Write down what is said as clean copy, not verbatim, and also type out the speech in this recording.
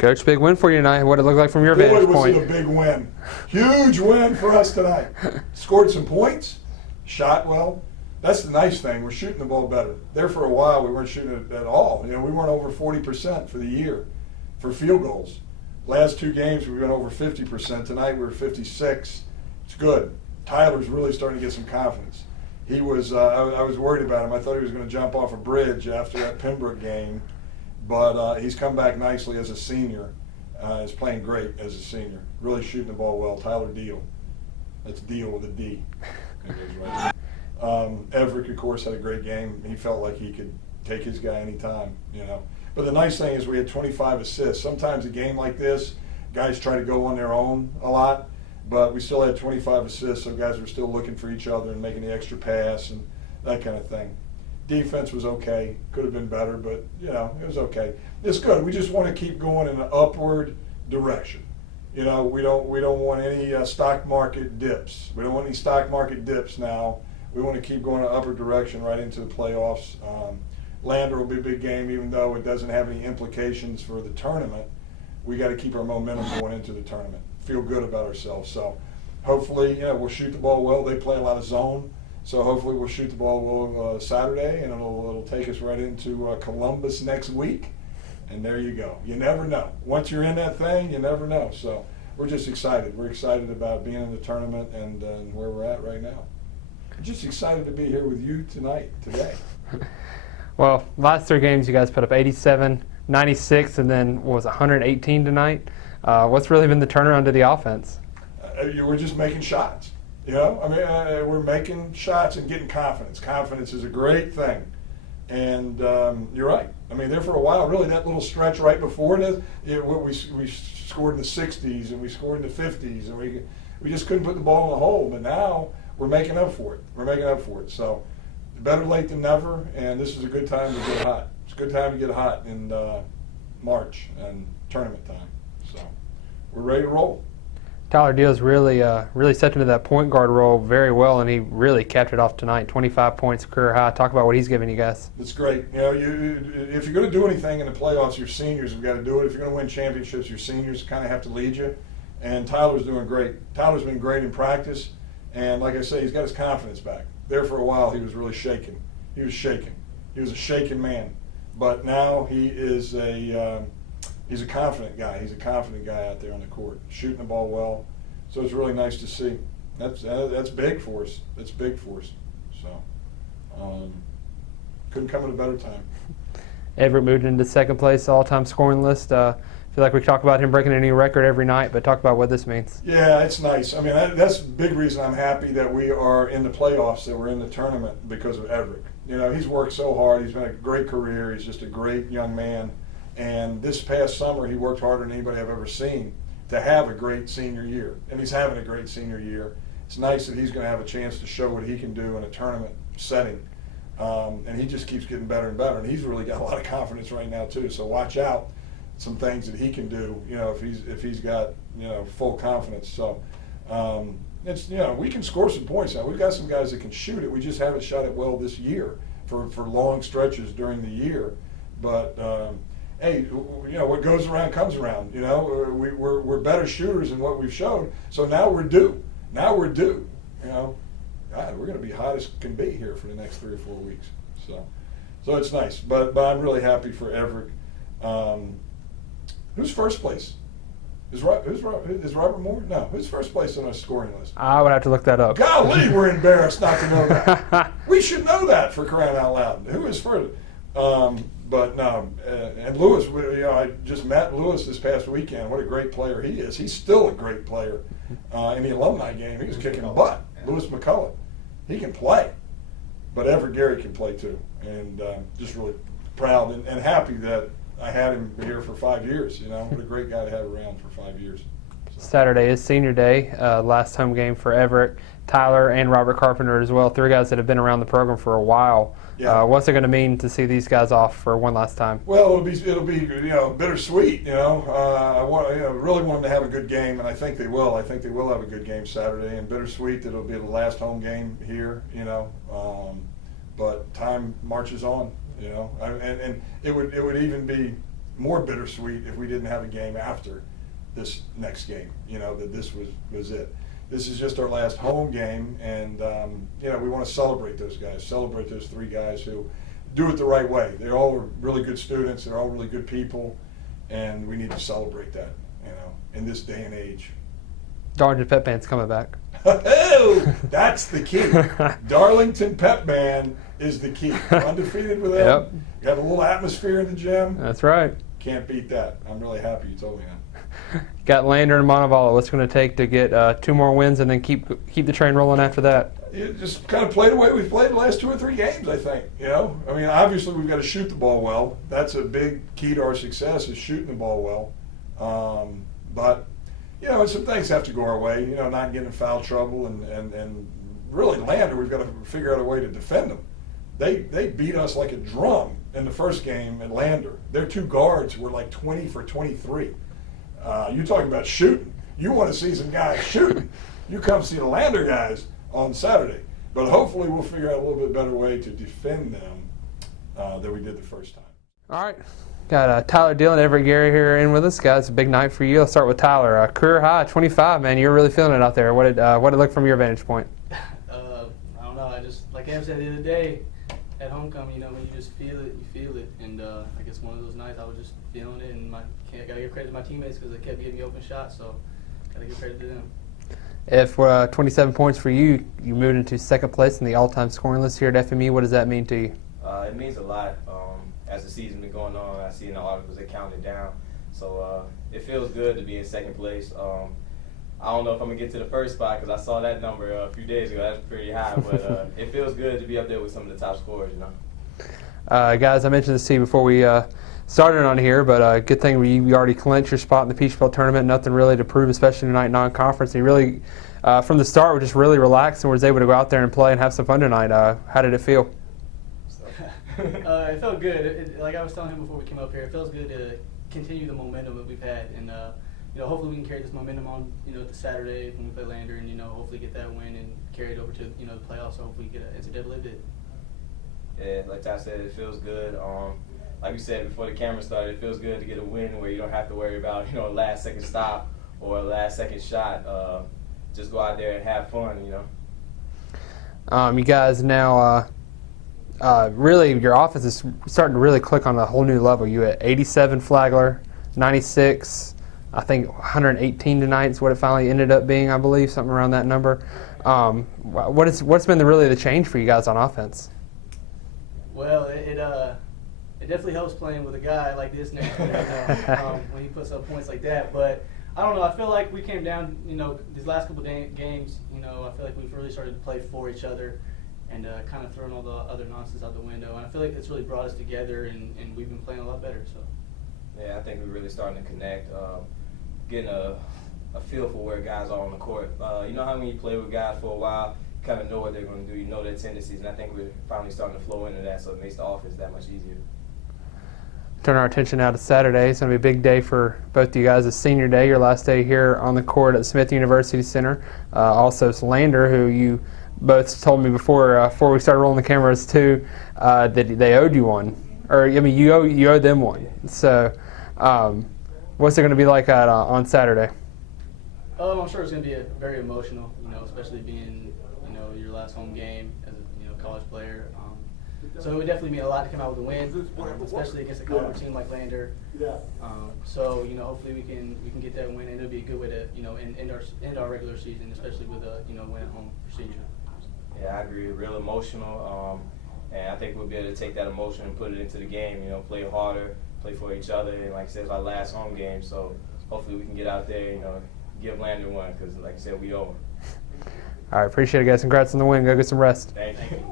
Coach, big win for you tonight. What it looked like from your vantage point. Boy, was it a big win. Huge win for us tonight. Scored some points, shot well. That's the nice thing. We're shooting the ball better. There for a while, we weren't shooting it at all. You know, we weren't over 40% for the year for field goals. Last 2 games, we've been over 50%. Tonight, we were 56. It's good. Tyler's really starting to get some confidence. He was, I was worried about him. I thought he was going to jump off a bridge after that Pembroke game. But he's come back nicely as a senior. He's playing great as a senior. Really shooting the ball well. Tyler Deihl. That's Deihl with a D. Evrik, of course, had a great game. He felt like he could take his guy anytime, you know. But the nice thing is we had 25 assists. Sometimes a game like this, guys try to go on their own a lot, but we still had 25 assists, so guys were still looking for each other and making the extra pass and that kind of thing. Defense was okay. Could have been better, but, you know, it was okay. It's good. We just want to keep going in an upward direction. You know, we don't want any stock market dips. We don't want any stock market dips now. We want to keep going in an upward direction right into the playoffs. Lander will be a big game, even though it doesn't have any implications for the tournament. We got to keep our momentum going into the tournament. Feel good about ourselves. So hopefully, you know, we'll shoot the ball well. They play a lot of zone. So hopefully we'll shoot the ball well Saturday, and it'll take us right into Columbus next week. And there you go. You never know. Once you're in that thing, you never know. So we're just excited. We're excited about being in the tournament and where we're at right now. I'm just excited to be here with you today. Well, last 3 games you guys put up 87, 96, and then what was 118 tonight. What's really been the turnaround to the offense? We're just making shots. You know, I mean, we're making shots and getting confidence. Confidence is a great thing. And you're right. I mean, there for a while, really, that little stretch right before this, we scored in the 60s and we scored in the 50s, and we just couldn't put the ball in the hole. But now we're making up for it. We're making up for it. So better late than never, and this is a good time to get hot. It's a good time to get hot in March and tournament time. So we're ready to roll. Tyler Deill's really stepped into that point guard role very well, and he really capped it off tonight. 25 points, career high. Talk about what he's giving you guys. It's great. You know, if you're going to do anything in the playoffs, your seniors have got to do it. If you're going to win championships, your seniors kind of have to lead you. And Tyler's doing great. Tyler's been great in practice, and like I say, he's got his confidence back. There for a while, he was really shaking. He was shaking. He was a shaken man. But now he is he's a confident guy. He's a confident guy out there on the court, shooting the ball well. So it's really nice to see. That's big for us. That's big for us. So couldn't come at a better time. Evrik moved into second place all-time scoring list. I feel like we talk about him breaking a new record every night, but talk about what this means. Yeah, it's nice. I mean, that's a big reason I'm happy that we are in the playoffs, that we're in the tournament because of Evrik. You know, he's worked so hard. He's been a great career. He's just a great young man. And this past summer, he worked harder than anybody I've ever seen to have a great senior year. And he's having a great senior year. It's nice that he's going to have a chance to show what he can do in a tournament setting. And he just keeps getting better and better. And he's really got a lot of confidence right now, too. So watch out some things that he can do, you know, if he's got, you know, full confidence. So it's, you know, we can score some points now. We've got some guys that can shoot it. We just haven't shot it well this year for long stretches during the year. But hey, you know, what goes around comes around. You know, we're better shooters than what we've shown. So now we're due. Now we're due. You know, God, we're going to be hot as can be here for the next 3 or 4 weeks. So it's nice. But I'm really happy for Evrik. Who's first place? Is Robert Moore? No. Who's first place on our scoring list? I would have to look that up. Golly, we're embarrassed not to know that. We should know that, for crying out loud. Who is first? But no, and Lewis, you know, I just met Lewis this past weekend. What a great player he is. He's still a great player. In the alumni game, he was kicking butt. Lewis McCullough, he can play. But Everett Gary can play too. And just really proud and happy that I had him here for 5 years. You know, what a great guy to have around for 5 years. So. Saturday is senior day, last home game for Evrik, Tyler, and Robert Carpenter as well. 3 guys that have been around the program for a while. Yeah. What's it going to mean to see these guys off for one last time? Well, it'll be you know, bittersweet. You know, I really want them to have a good game, and I think they will. I think they will have a good game Saturday, and bittersweet that it'll be the last home game here. You know, but time marches on. You know, and it would even be more bittersweet if we didn't have a game after this next game, that this was it. This is just our last home game, and, we want to celebrate those guys, celebrate those 3 guys who do it the right way. They're all really good students. They're all really good people, and we need to celebrate that, in this day and age. Darlington Pep Band's coming back. Oh, that's the key. Darlington Pep Band is the key. We're undefeated with them. Yep. Got a little atmosphere in the gym. That's right. Can't beat that. I'm really happy you told me that. Got Lander and Montevallo. What's it going to take to get 2 more wins and then keep the train rolling after that? You just kind of play the way we've played the last 2 or 3 games, I think. I mean, obviously we've got to shoot the ball well. That's a big key to our success, is shooting the ball well. But some things have to go our way. Not getting in foul trouble, and really Lander, we've got to figure out a way to defend them. They beat us like a drum in the first game at Lander. Their 2 guards were like 20 for 23. You talking about shooting. You want to see some guys shooting. You come see the Lander guys on Saturday. But hopefully we'll figure out a little bit better way to defend them than we did the first time. All right. Got Tyler, Deihl, and Evrik Gary here in with us, guys. A big night for you. I'll start with Tyler. Career high, 25, man. You're really feeling it out there. What did it look from your vantage point? I don't know. I just, like Ev said the other day, at homecoming, when you just feel it, you feel it. And I guess one of those nights I was just feeling it, and got to give credit to my teammates because they kept giving me open shots, so got to give credit to them. If 27 points for you, you moved into 2nd place in the all-time scoring list here at FMU. What does that mean to you? It means a lot. As the season been going on, I see in the articles they counted down. So it feels good to be in 2nd place. I don't know if I'm going to get to the 1st spot because I saw that number a few days ago. That's pretty high, but it feels good to be up there with some of the top scorers, Guys, I mentioned this to you before we started on here, but good thing you already clinched your spot in the Peach Belt tournament. Nothing really to prove, especially tonight non-conference. You really, from the start, were just really relaxed and was able to go out there and play and have some fun tonight. How did it feel? It felt good. Like I was telling him before we came up here, it feels good to continue the momentum that we've had, and hopefully we can carry this momentum on, to Saturday when we play Lander, and hopefully get that win and carry it over to the playoffs. So hopefully get an NCAA bid. Yeah, like I said, it feels good. Like we said before the camera started, it feels good to get a win where you don't have to worry about a last-second stop or a last-second shot. Just go out there and have fun. You guys now. Really, your offense is starting to really click on a whole new level. You had 87 Flagler, 96, I think 118 tonight is what it finally ended up being, I believe, something around that number. What's been really the change for you guys on offense? Well, it definitely helps playing with a guy like this next to him when he puts up points like that. But I don't know. I feel like we came down, these last couple of games. I feel like we've really started to play for each other. And kind of throwing all the other nonsense out the window. And I feel like it's really brought us together, and we've been playing a lot better. So. Yeah, I think we're really starting to connect, getting a feel for where guys are on the court. How when you play with guys for a while, you kind of know what they're going to do, you know their tendencies, and I think we're finally starting to flow into that, so it makes the offense that much easier. Turn our attention now to Saturday. It's going to be a big day for both of you guys. It's senior day, your last day here on the court at Smith University Center. Also, it's Lander, who you both told me before we started rolling the cameras too, that they owed you one, or you owe them one. So, what's it going to be like on Saturday? I'm sure it's going to be very emotional. Especially being your last home game as a college player. So it would definitely mean a lot to come out with a win, especially against a caliber team like Lander. So hopefully we can get that win, and it'll be a good way to end our regular season, especially with a win at home procedure. Yeah, I agree. Real emotional, and I think we'll be able to take that emotion and put it into the game. Play harder, play for each other, and like I said, it's our last home game. So hopefully we can get out there, give Landon one, because like I said, we owe him. All right, appreciate it, guys. Congrats on the win. Go get some rest. Thank you.